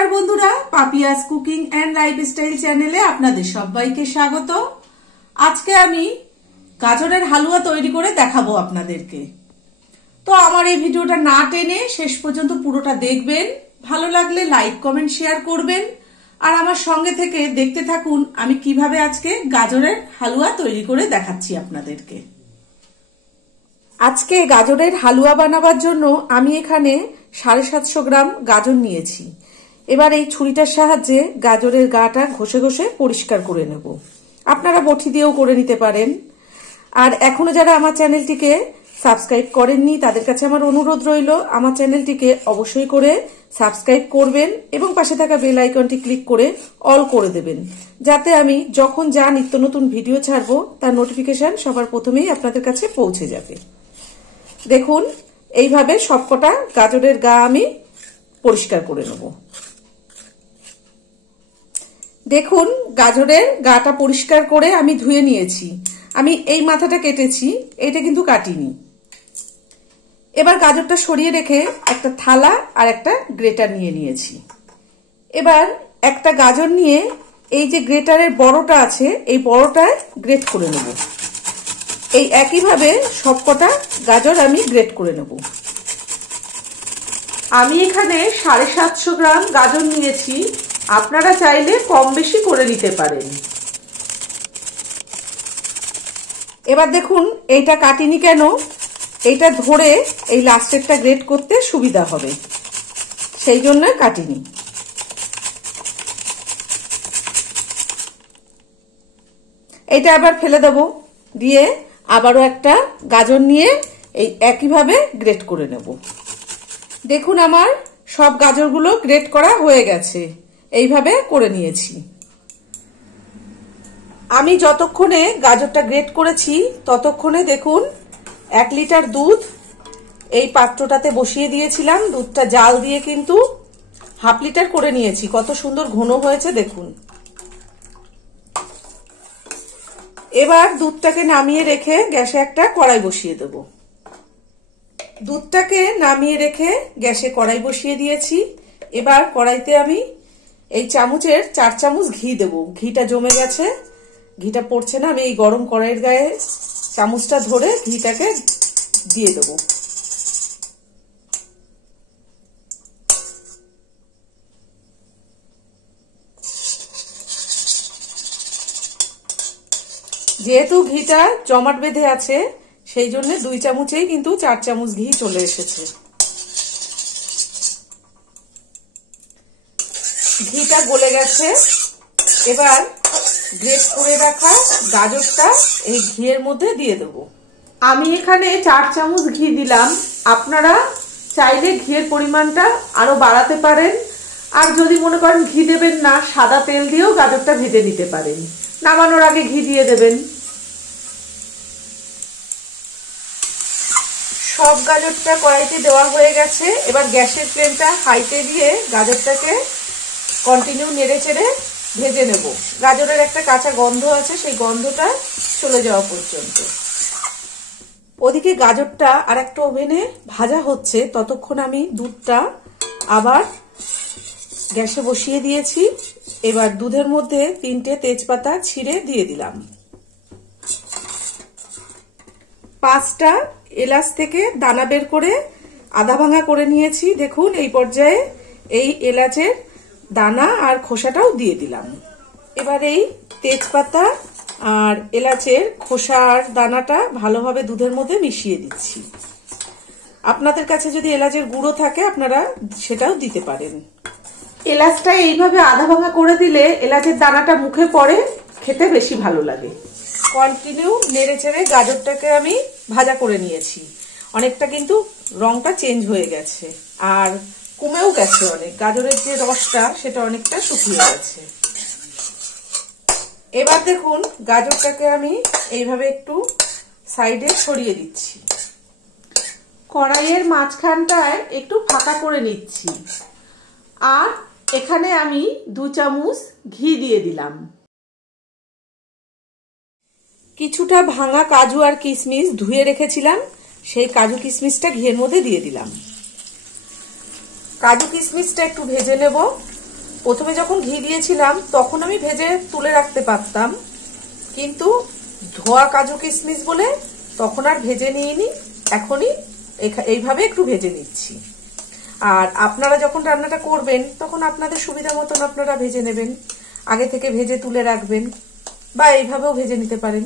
নমস্কার বন্ধুরা, Papiya's cooking and lifestyle চ্যানেলে আপনাদের সবাইকে স্বাগত। আজকে আমি গাজরের হালুয়া তৈরি করে দেখাবো আপনাদেরকে। তো আমার এই ভিডিওটা না টেনে শেষ পর্যন্ত পুরোটা দেখবেন। ভালো লাগলে লাইক কমেন্ট শেয়ার করবেন আর আমার সঙ্গে থেকে দেখতে থাকুন আমি কিভাবে আজকে গাজরের হালুয়া তৈরি করে দেখাচ্ছি আপনাদেরকে। আজকে গাজরের হালুয়া বানাবার জন্য আমি এখানে 750 গ্রাম গাজর নিয়েছি। এবার এই ছুরিটার সাহায্যে গাজরের গাটা ঘষে ঘষে পরিষ্কার করে নেব। আপনারা বটি দিয়েও করে নিতে পারেন। আর এখনো যারা আমার চ্যানেলটিকে সাবস্ক্রাইব করেননি তাদের কাছে আমার অনুরোধ রইল, আমার চ্যানেলটিকে অবশ্যই করে সাবস্ক্রাইব করবেন এবং পাশে থাকা বেল আইকনটি ক্লিক করে অল করে দেবেন, যাতে আমি যখন যা নিত্য নতুন ভিডিও ছাড়বো তার নোটিফিকেশন সবার প্রথমেই আপনাদের কাছে পৌঁছে যাবে। দেখুন, এইভাবে সবকটা গাজরের গা আমি পরিষ্কার করে নেব। দেখুন, গাজরের গাটা পরিষ্কার করে আমি ধুয়ে নিয়েছি। আমি এই মাথাটা কেটেছি, এটা কিন্তু কাটিনি। এবার গাজরটা সরিয়ে রেখে একটা থালা আর একটা গ্রেটার নিয়ে নিয়েছি। এবার একটা গাজর নিয়ে এই যে গ্রেটারের বড়টা আছে এই বড়টায় গ্রেট করে নেব। এই একইভাবে সবকটা গাজর আমি গ্রেট করে নেব। আমি এখানে 750 গ্রাম গাজর নিয়েছি, আপনারা চাইলে কম বেশি করে নিতে পারেন। এবার দেখুন, এইটা কাটিনি কেন, এইটা ধরে এই লাস্টেরটা গ্রেট করতে সুবিধা হবে, সেই জন্য কাটিনি। এইটা আবার ফেলে দেব, দিয়ে আবারও একটা গাজর নিয়ে এই একইভাবে গ্রেট করে নেব। দেখুন, আমার সব গাজরগুলো গ্রেট করা হয়ে গেছে, এইভাবে করে নিয়েছি। আমি যতক্ষণে গাজরটা গ্রেট করেছি ততক্ষণে দেখুন 1 লিটার দুধ এই পাত্রটাতে বসিয়ে দিয়েছিলাম। দুধটা জাল দিয়ে কিন্তু 1/2 লিটার করে নিয়েছি। কত সুন্দর ঘন হয়েছে দেখুন। এবার দুধটাকে নামিয়ে রেখে গ্যাসে একটা কড়াই বসিয়ে দেব। দুধটাকে নামিয়ে রেখে গ্যাসে কড়াই বসিয়ে দিয়েছি। এবার কড়াইতে আমি এই চামচের 4 চামচ ঘি দেব। ঘিটা জমে গেছে, ঘিটা পড়ছে না। আমি এই গরম কড়াইয়ের গায়ে চামচটা ধরে ঘিটাকে দিয়ে দেব। যেহেতু ঘিটা জমাট বেঁধে আছে সেই জন্য 2 চামচেই কিন্তু 4 চামচ ঘি চলে এসেছে। ঘিটা গলে গেছে। এবার গ্রেট করে রাখা গাজরটা এই ঘিয়ের মধ্যে দিয়ে দেব। আমি এখানে 4 চামচ ঘি দিলাম। আপনারা চাইলে ঘিয়ের পরিমাণটা আরো বাড়াতে পারেন। আর যদি মনে করেন ঘি দেবেন না, সাদা তেল দিয়েও গাজরটা ভেজে নিতে পারেন। নামানোর আগে ঘি দিয়ে দেবেন। সব গাজরটা কড়াইতে দেওয়া হয়ে গেছে। এবার গ্যাসের ফ্লেমটা হাইতে দিয়ে গাজরটাকে কন্টিনিউ নেড়ে চেড়ে ভেজে নেব। গাজরের একটা কাঁচা গন্ধ আছে, সেই গন্ধটা চলে যাওয়া পর্যন্ত। ওদিকে গাজরটা আর একটা ওভেনে ভাজা হচ্ছে, ততক্ষণ আমি দুধটা আবার গ্যাসে বসিয়ে দিয়েছি। এবার দুধের মধ্যে 3টে তেজপাতা ছিঁড়ে দিয়ে দিলাম। 5টা এলাচ থেকে দানা বের করে আধা ভাঙা করে নিয়েছি। দেখুন, এই পর্যায়ে এই এলাচের দানা আর খোসাটাও দিয়ে দিলাম। এবার এই তেজপাতা আর এলাচের খোসার দানাটা ভালোভাবে দুধের মধ্যে মিশিয়ে দিচ্ছি। আপনাদের কাছে যদি এলাচের গুঁড়ো থাকে আপনারা সেটাও দিতে পারেন। এলাচটা এইভাবে আধা ভাঙা করে দিলে এলাচের দানাটা মুখে পড়ে, খেতে বেশি ভালো লাগে। কন্টিনিউ নেড়ে চেড়ে গাজরটাকে আমি ভাজা করে নিয়েছি। অনেকটা কিন্তু রংটা চেঞ্জ হয়ে গেছে আর কমেও গেছে অনেক। গাজরের যে রসটা সেটা অনেকটা শুকিয়ে গেছে। এবার দেখুন, গাজরটাকে আমি এইভাবে একটু সাইডে সরিয়ে দিচ্ছি। কড়াইয়ের মাঝখানটায় একটু ফাঁকা করে নিচ্ছি। আর এখানে আমি 2 চামচ ঘি দিয়ে দিলাম। কিছুটা ভাঙা কাজু আর কিশমিশ ধুয়ে রেখেছিলাম, সেই কাজু কিশমিশটা ঘিয়ের মধ্যে দিয়ে দিলাম। কাজু কিশমিশটা একটু ভেজে নেব। প্রথমে যখন ঘি দিয়েছিলাম তখন আমি ভেজে তুলে রাখতে পারতাম, কিন্তু ধোয়া কাজু কিশমিশ বলে তখন আর ভেজে নিইনি, এখনই এইভাবে একটু ভেজে নিচ্ছি। আর আপনারা যখন রান্নাটা করবেন তখন আপনাদের সুবিধা মতন আপনারা ভেজে নেবেন, আগে থেকে ভেজে তুলে রাখবেন, বা এইভাবেও ভেজে নিতে পারেন।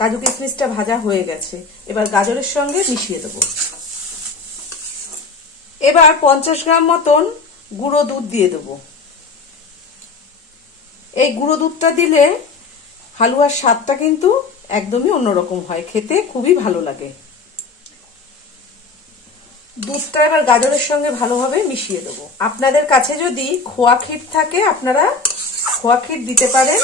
কাজু কিশমিশটা ভাজা হয়ে গেছে, এবার গাজরের সঙ্গে মিশিয়ে দেবো। এবার 50 গ্রাম মতন গুঁড়ো দুধ দিয়ে দেবো। এই গুঁড়ো দুধটা দিলে হালুয়ার স্বাদটা কিন্তু একদমই অন্যরকম হয়, খেতে খুবই ভালো লাগে। দুধটা এবার গাজরের সঙ্গে ভালোভাবে মিশিয়ে দেবো। আপনাদের কাছে যদি খোয়া ক্ষীর থাকে আপনারা খোয়া ক্ষীর দিতে পারেন।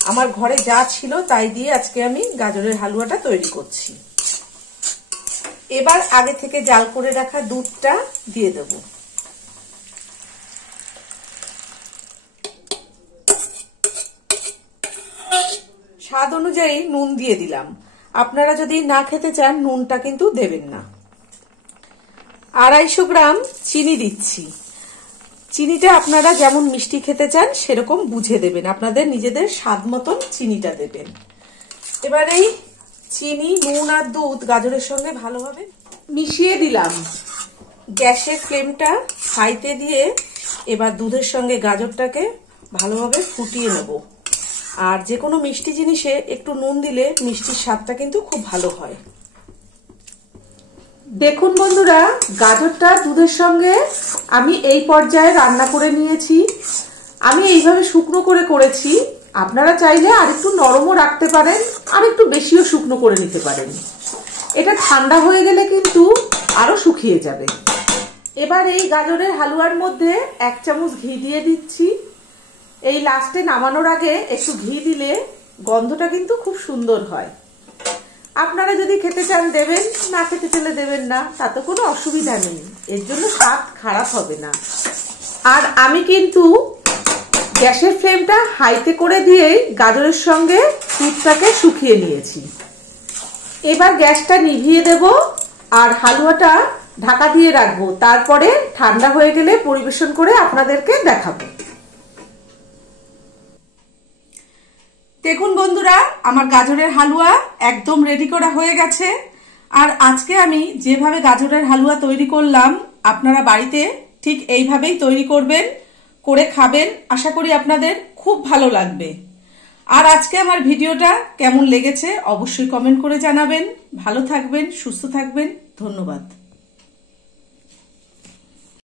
আমার ঘরে যা ছিল তাই দিয়ে আজকে আমি গাজরের হালুয়াটা তৈরি করছি। এবার আগে থেকে জাল করে রাখা দুধটা দিয়ে দেব। স্বাদ অনুযায়ী নুন দিয়ে দিলাম। আপনারা যদি না খেতে চান নুনটা কিন্তু দেবেন না। 250 গ্রাম চিনি দিচ্ছি। চিনিটা আপনারা যেমন মিষ্টি খেতে চান সেরকম বুঝে দেবেন, আপনাদের নিজেদের স্বাদ মতন চিনিটা দেবেন। এবার এই চিনি, নুন আর দুধ গাজরের সঙ্গে ভালোভাবে মিশিয়ে দিলাম। গ্যাসের ফ্লেমটা হাইতে দিয়ে এবার দুধের সঙ্গে গাজরটাকে ভালোভাবে ফুটিয়ে নেব। আর যে কোনো মিষ্টি জিনিসে একটু নুন দিলে মিষ্টির স্বাদটা কিন্তু খুব ভালো হয়। দেখুন বন্ধুরা, গাজরটা দুধের সঙ্গে আমি এই পর্যায়ে রান্না করে নিয়েছি। আমি এইভাবে শুকনো করে করেছি, আপনারা চাইলে আর একটু নরমও রাখতে পারেন, আর একটু বেশিও শুকনো করে নিতে পারেন। এটা ঠান্ডা হয়ে গেলে কিন্তু আরো শুকিয়ে যাবে। এবার এই গাজরের হালুয়ার মধ্যে 1 চামচ ঘি দিয়ে দিচ্ছি। এই লাস্টে নামানোর আগে একটু ঘি দিলে গন্ধটা কিন্তু খুব সুন্দর হয়। আপনারা যদি খেতে চান দেবেন, না খেতে চাইলে দেবেন না, তাতে কোনো অসুবিধা নেই, এর জন্য স্বাদ খারাপ হবে না। আর আমি কিন্তু গ্যাসের ফ্লেমটা হাইতে করে দিয়েই গাজরের সঙ্গে দুধটাকে শুকিয়ে নিয়েছি। এবার গ্যাসটা নিভিয়ে দেব আর হালুয়াটা ঢাকা দিয়ে রাখবো, তারপরে ঠান্ডা হয়ে গেলে পরিবেশন করে আপনাদেরকে দেখাবো। দেখুন বন্ধুরা, আমার গাজরের হালুয়া একদম রেডি করা হয়ে গেছে। আর আজকে আমি যেভাবে গাজরের হালুয়া তৈরি করলাম আপনারা বাড়িতে ঠিক এইভাবেই তৈরি করবেন, করে খাবেন। আশা করি আপনাদের খুব ভালো লাগবে। আর আজকে আমার ভিডিওটা কেমন লেগেছে অবশ্যই কমেন্ট করে জানাবেন। ভালো থাকবেন, সুস্থ থাকবেন, ধন্যবাদ।